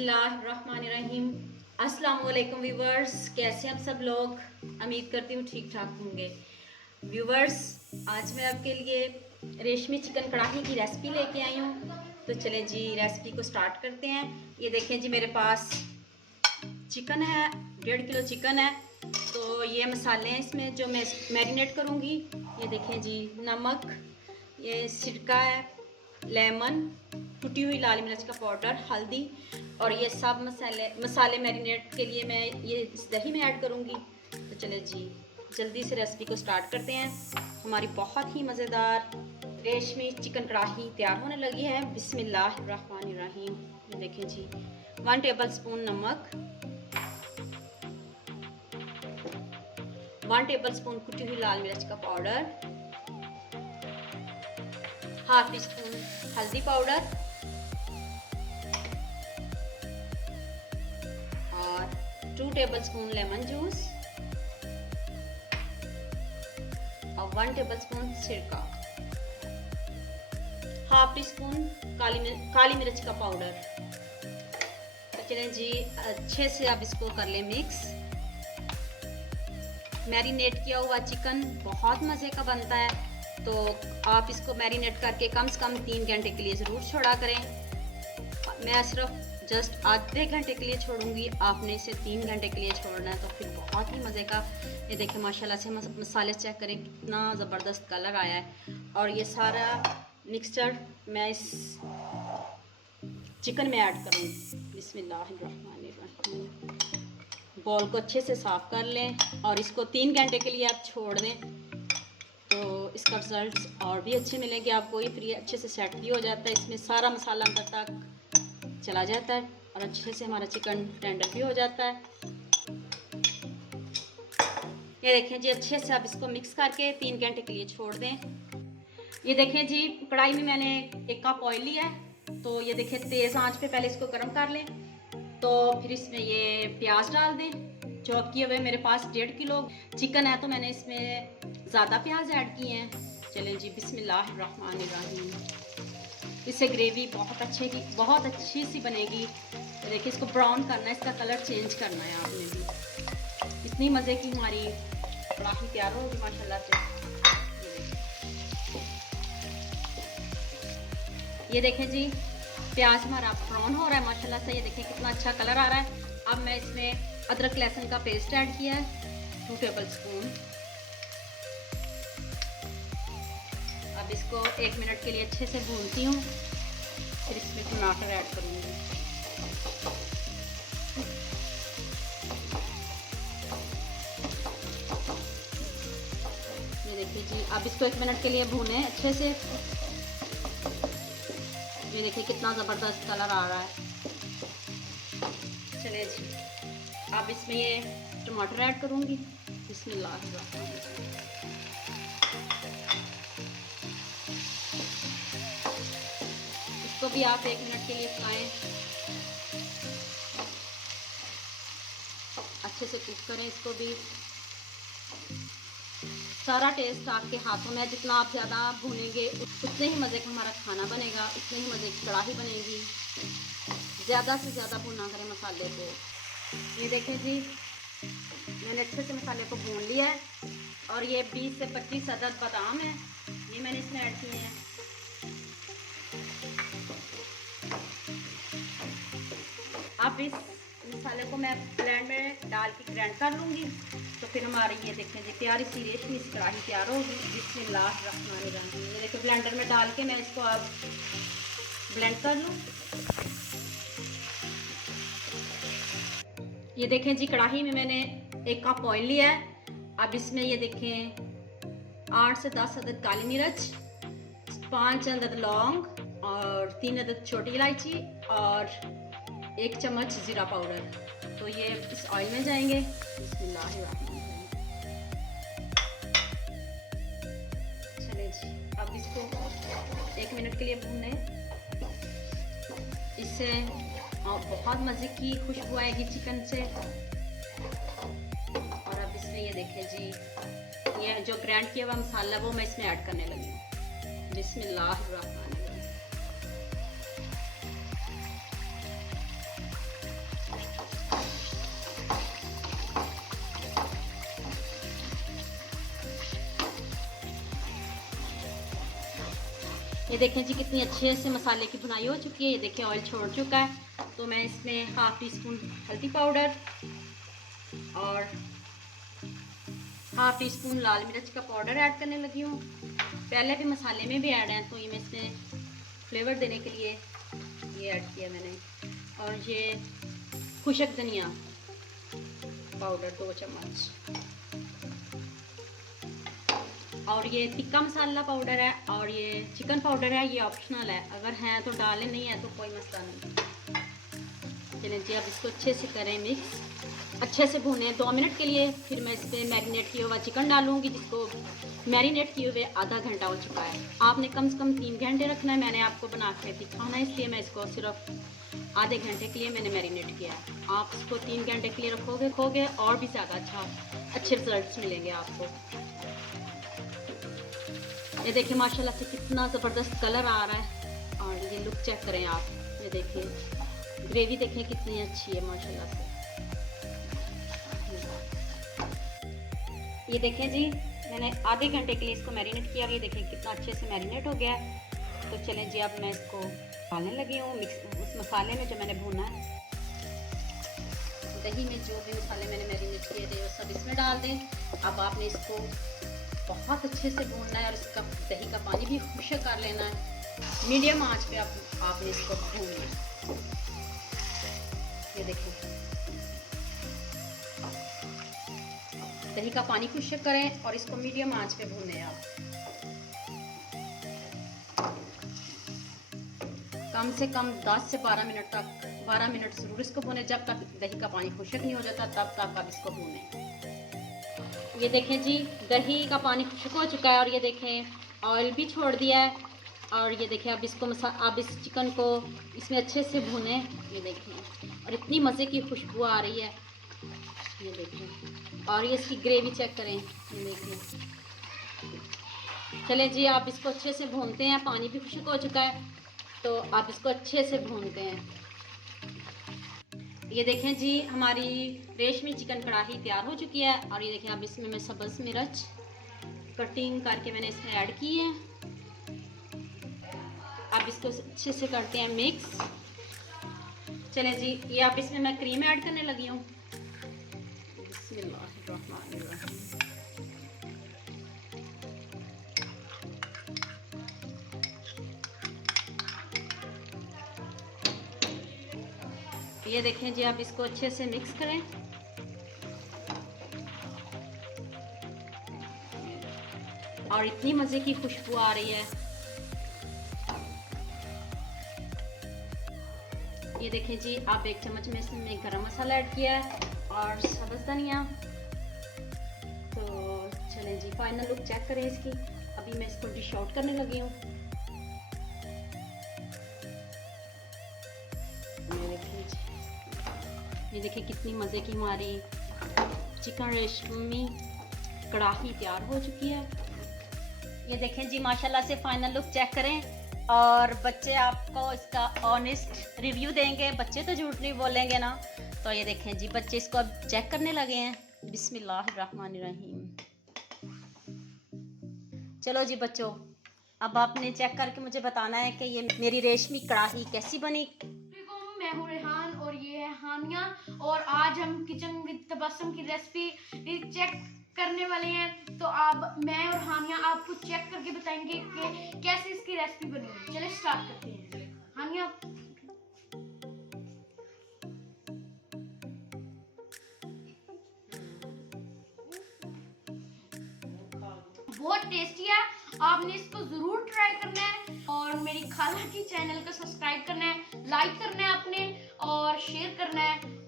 बिस्मिल्लाहिर्रहमानिर्रहीम। अस्सलाम वालेकुम व्यूवर्स, कैसे हैं आप सब लोग। उम्मीद करती हूँ ठीक ठाक होंगे। व्यूवर्स, आज मैं आपके लिए रेशमी चिकन कढ़ाई की रेसिपी लेके आई हूँ। तो चलें जी, रेसिपी को स्टार्ट करते हैं। ये देखें जी, मेरे पास चिकन है, 1.5 किलो चिकन है। तो ये मसाले हैं इसमें जो मैं मैरिनेट करूँगी। ये देखें जी, नमक, ये सिरका है, लेमन, कुटी हुई लाल मिर्च का पाउडर, हल्दी, और ये सब मसाले मैरिनेट के लिए मैं ये इस दही में ऐड करूँगी। तो चले जी, जल्दी से रेसिपी को स्टार्ट करते हैं। हमारी बहुत ही मज़ेदार रेशमी चिकन कढ़ाई तैयार होने लगी है। बिस्मिल्लाहिर्रहमानिर्रहीम। ये देखें जी, 1 टेबल स्पून नमक, 1 टेबल स्पून कुटी हुई लाल मिर्च का पाउडर, हाफ टी स्पून हल्दी पाउडर और 2 टेबल स्पून लेमन जूस और 1 टेबल स्पून सिरका, हाफ टी स्पून काली मिर्च का पाउडर। तो चलें जी, अच्छे से आप इसको कर लें मिक्स। मैरिनेट किया हुआ चिकन बहुत मज़े का बनता है, तो आप इसको मैरिनेट करके कम से कम 3 घंटे के लिए ज़रूर छोड़ा करें। मैं सिर्फ जस्ट आधे घंटे के लिए छोड़ूंगी, आपने इसे 3 घंटे के लिए छोड़ना है, तो फिर बहुत ही मज़े का। ये देखिए माशाल्लाह से मसाले चेक करें, कितना ज़बरदस्त कलर आया है। और ये सारा मिक्सचर मैं इस चिकन में ऐड करूँगी। बिस्मिल्लाहिर्रहमानिर्रहीम। बॉल को अच्छे से साफ़ कर लें और इसको 3 घंटे के लिए आप छोड़ दें, तो इसका रिजल्ट्स और भी अच्छे मिलेंगे आपको। ये फिर ये अच्छे से सेट भी हो जाता है, इसमें सारा मसाला अंदर तक चला जाता है और अच्छे से हमारा चिकन टेंडर भी हो जाता है। ये देखें जी, अच्छे से आप इसको मिक्स करके 3 घंटे के लिए छोड़ दें। ये देखें जी, कढ़ाई में मैंने 1 कप ऑयल लिया है। तो ये देखें, तेज़ आंच पे पहले इसको गर्म कर लें। तो फिर इसमें ये प्याज डाल दें चॉप किए हुए। मेरे पास 1.5 किलो चिकन है, तो मैंने इसमें ज़्यादा प्याज ऐड किए हैं। चलें जी, बिस्मिल्लाहिर्रहमानिर्रहीम। इससे ग्रेवी बहुत अच्छी सी बनेगी। तो देखिए, इसको ब्राउन करना है, इसका कलर चेंज करना है आपने भी। इतनी मज़े की हमारी कढ़ाई तैयार होगी माशाल्लाह से। ये देखें जी, प्याज हमारा ब्राउन हो रहा है माशाल्लाह से। ये देखें कितना अच्छा कलर आ रहा है। अब मैं इसमें अदरक लहसुन का पेस्ट ऐड किया है, 2 टेबल स्पून। अब इसको 1 मिनट के लिए अच्छे से भूनती हूँ, फिर इसमें टमाटर ऐड करूँगी। ये देखिए जी, अब इसको 1 मिनट के लिए भूनें अच्छे से। ये देखिए कितना ज़बरदस्त कलर आ रहा है। चलिए जी, अब इसमें ये टमाटर ऐड करूँगी। बिस्मिल्लाहिर्रहमानिर्रहीम। इसको भी आप 1 मिनट के लिए पकाएं, अच्छे से कुक करें इसको भी। सारा टेस्ट आपके हाथों में, जितना आप ज़्यादा भूनेंगे उतने ही मज़े का हमारा खाना बनेगा, उतने ही मज़े की कढ़ाई बनेगी। ज़्यादा से ज़्यादा भुना करें मसाले को। ये देखें जी, मैंने अच्छे से मसाले को भून लिया है। और ये 20 से 25 अदद बादाम है, ये मैंने इसमें ऐड किए हैं। अब इस मसाले को मैं ब्लेंड में डाल के ग्राइंड कर लूँगी। तो फिर हमारी ये देखें जी, प्यारी सी रेशमी सी कढ़ाई तैयार होगी। बिस्मिल्लाहिर्रहमानिर्रहीम। ये देखिए, ब्लेंडर में डाल के मैं इसको अब ब्लेंड कर लूँ। ये देखें जी, कढ़ाई में मैंने 1 कप ऑयल लिया है। अब इसमें ये देखें 8 से 10 अदद काली मिर्च, 5 अदद लौंग और 3 अदद छोटी इलायची और 1 चम्मच ज़ीरा पाउडर। तो ये इस ऑयल में जाएंगे। बिस्मिल्लाहिर्रहमानिर्रहीम। चलिए जी, अब इसको 1 मिनट के लिए भूनें। इससे बहुत मज़े की खुशबू आएगी चिकन से। और अब इसमें ये देखें जी, ये जो ग्राइंड किया हुआ मसाला वो मैं इसमें ऐड करने लगी हूँ। बिस्मिल्लाहिर्रहमानिर्रहीम। ये देखें जी कितनी अच्छे से मसाले की बुनाई हो चुकी है। ये देखिए ऑयल छोड़ चुका है। तो मैं इसमें हाफ टी स्पून हल्दी पाउडर और हाफ टी स्पून लाल मिर्च का पाउडर ऐड करने लगी हूँ। पहले भी मसाले में भी ऐड है, तो ये मैं इसमें फ्लेवर देने के लिए ये ऐड किया मैंने। और ये खुशक धनिया पाउडर 2 चम्मच, और ये टिक्का मसाला पाउडर है, और ये चिकन पाउडर है, ये ऑप्शनल है, अगर है तो डालें, नहीं है तो कोई मसला नहीं। चलें जी अब इसको अच्छे से करें मिक्स, अच्छे से भूनें 2 मिनट के लिए। फिर मैं इस पर मैरिनेट किया हुआ चिकन डालूंगी, जिसको मैरिनेट किए हुए आधा घंटा हो चुका है। आपने कम से कम 3 घंटे रखना है। मैंने आपको बना के दिखाना है, इसलिए मैं इसको सिर्फ आधे घंटे के लिए मैंने मैरिनेट किया है। आप इसको 3 घंटे के लिए रखोगे और भी ज़्यादा अच्छे रिजल्ट्स मिलेंगे आपको। ये देखिए माशाल्लाह से कितना ज़बरदस्त कलर आ रहा है, और ये लुक चेक करें आप। ये देखिए ग्रेवी देखें कितनी अच्छी है माशाल्लाह से। ये देखें जी मैंने आधे घंटे के लिए इसको मैरिनेट किया, और ये देखें कितना अच्छे से मैरिनेट हो गया है। तो चलें जी अब मैं इसको डालने लगी हूँ मिक्स उस मसाले में जो मैंने भूना है। दही में जो भी मसाले मैंने मैरिनेट किए थे वो सब इसमें डाल दें। अब आपने इसको बहुत अच्छे से भूनना है, और इसका दही का पानी भी खुश्क कर लेना है। मीडियम आंच पे आपने इसको भूनना है। ये देखो दही का पानी खुश्क करें और इसको मीडियम आंच पे भूनें आप। कम से कम 10 से 12 मिनट तक, 12 मिनट ज़रूर इसको भूनें। जब तक दही का पानी खुश्क नहीं हो जाता तब तक आप इसको भूनें। ये देखें जी दही का पानी खुश्क हो चुका है, और ये देखें ऑयल भी छोड़ दिया है। और ये देखें अब इसको अब इस चिकन को इसमें अच्छे से भूनें। ये देखें और इतनी मज़े की खुशबू आ रही है। ये देखें, और ये इसकी ग्रेवी चेक करें। ये देखें। चले जी आप इसको अच्छे से भूनते हैं। पानी भी खुश्क हो चुका है, तो आप इसको अच्छे से भूनते हैं। ये देखें जी हमारी रेशमी चिकन कढ़ाई तैयार हो चुकी है, और ये देखें अब इसमें मैं सब्ज़ मिर्च कटिंग करके मैंने इसमें ऐड की है। अब इसको अच्छे से करते हैं मिक्स। चलें जी ये अब इसमें मैं क्रीम ऐड करने लगी हूँ। ये देखें जी आप इसको अच्छे से मिक्स करें। और इतनी मज़े की खुशबू आ रही है। ये देखें जी आप 1 चम्मच में इसमें गरम मसाला ऐड किया है और सब्ज़ धनिया। तो चलें जी फाइनल लुक चेक करें इसकी। अभी मैं इसको डिश आउट करने लगी हूँ। ये देखिए कितनी मज़े की हमारी चिकन रेशमी कढ़ाई तैयार हो चुकी है। ये देखें जी माशाल्लाह से फाइनल लुक चेक करें, और बच्चे आपको इसका ऑनेस्ट रिव्यू देंगे। बच्चे तो झूठ नहीं बोलेंगे ना। तो ये देखें जी बच्चे इसको अब चेक करने लगे हैं। बिस्मिल्लाहिर्रहमानिर्रहीम। चलो जी बच्चों अब आपने चेक करके मुझे बताना है कि ये मेरी रेशमी कढ़ाई कैसी बनी। मैं हूँ रेहान और ये है हानिया, और आज हम किचन विद तबस्सुम की रेसिपी चेक करने वाले हैं। तो आप मैं और हानिया आपको चेक करके बताएंगे कि कैसे इसकी रेसिपी बनी। चलिए स्टार्ट करते हैं। हानिया बहुत टेस्टी है, आपने इसको जरूर ट्राई करना है, और मेरी खाला की चैनल को सब्सक्राइब करना है, लाइक करना है आपने, और शेयर करना है।